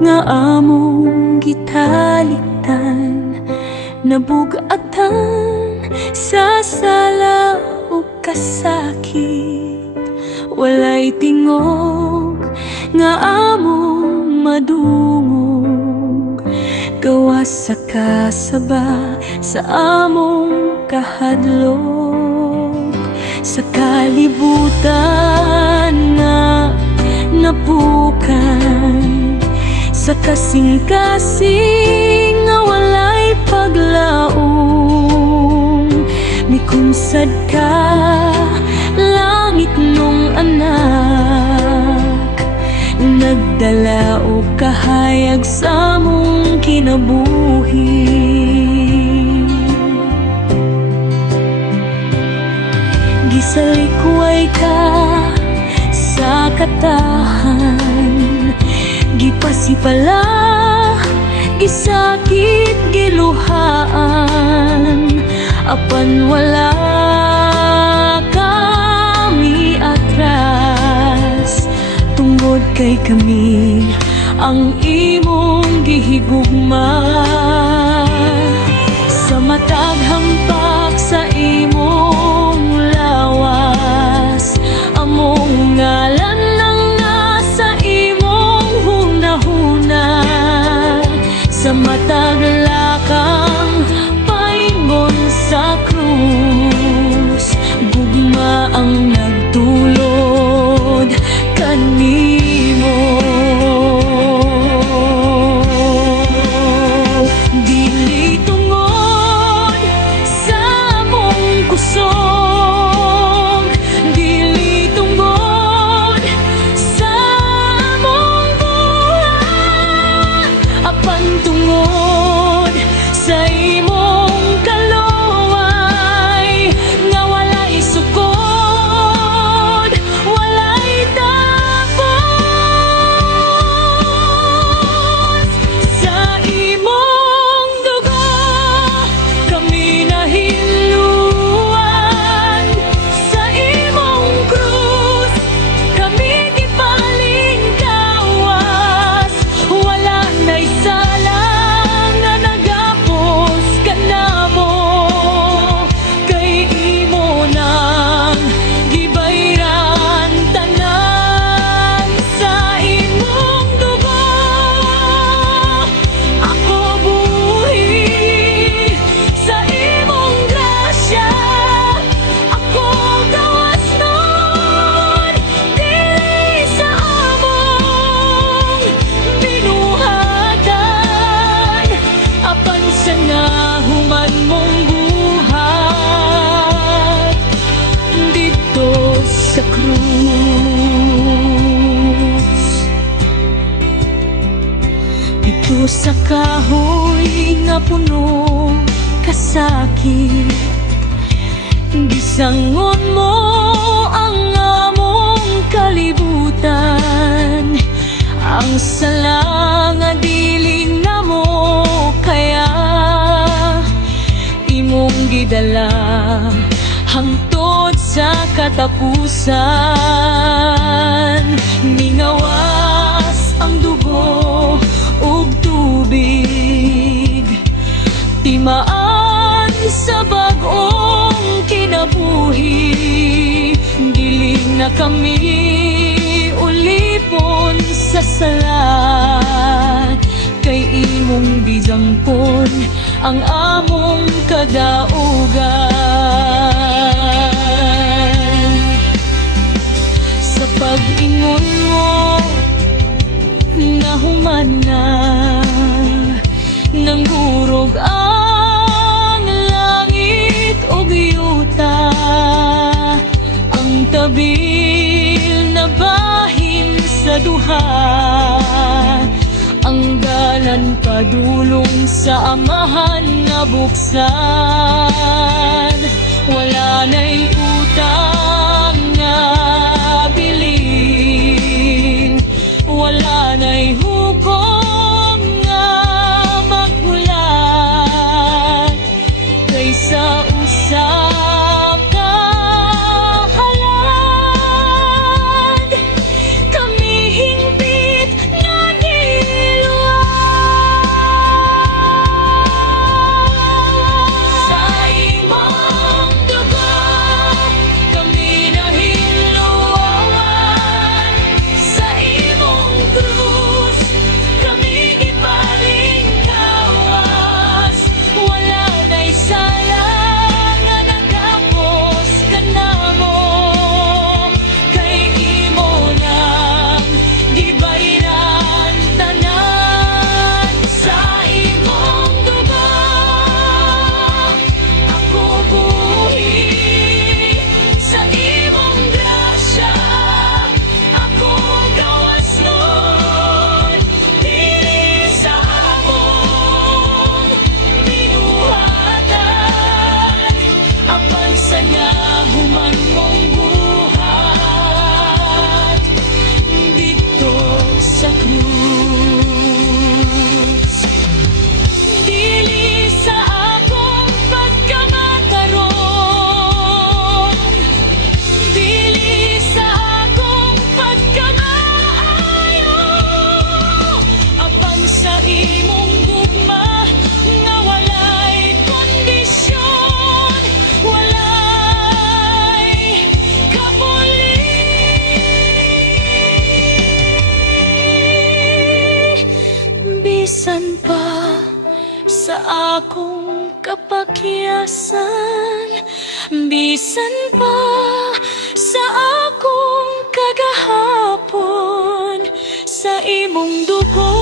nga among gitaliktan, nabugatan sa sala o kasakit. Walay tingog nga among madungog, gawas sa kasaba sa among kahadlok. Sa kalibutan nga napukan, sa kasing-kasing nga walay paglaong, mikunsad ka langit nung anak, nagdala o kahayag sa mong kinabuhi. Gisalikway ka sa katahan, gipasipala, gisakit, giluhaan, apan wala kami atras, tungod kay kami ang imong gihigugma. Sa matag hampak sa imong lawas, among ngalan nang nasa imong hunahuna. Sa matag lakang paingon sa krus, gugma ang nagtulod kanimo. Dili tungod sa among kusog, dili tungod sa among buhat, apan tungod sa imong kaluway nga walay sukod, walay tapos. Sa imong dugo kami nahiluan, sa imong krus kami gipaling kawas. Wala na'y sala nga nagapos kanamo, kay imo nang gibayran tanan. Sa imong dugo ako buhi, sa imong grasya ako gawas nun. Dili sa among binuhatan, apan sa nahuman mong buhat dito sa krus. Dito sa kahoy nga puno kasakit, gisangon mo ang among kalibutan. Ang sala nga dili namo kaya, imong gidala hangtod sa katapusan. Mingawas ang dugo ug tubig, timaan sa bag-ong kinabuhi. Dili na kami ulipon sa sala, kay imong gizangpon ang among kadaugan. Sa pag-ingon mo nahuman na, nanggurog ang langit ug yuta. Ang tabil na bahin sa duha, ang dalan padulong sa amahan na buksan. Wala na'y utang nga bilin, wala na'y hukom nga maghulat, kaysa usa ka halad. Kami hingpit nga dili Dili sa akong pagkamataron, dili sa akong pagkamaayo, apang sa imong gugma nga walay kondisyon, walay kapuli. Bisan pa sa akong kapakyasan, bisan pa sa akong kagahapon, sa imong dugo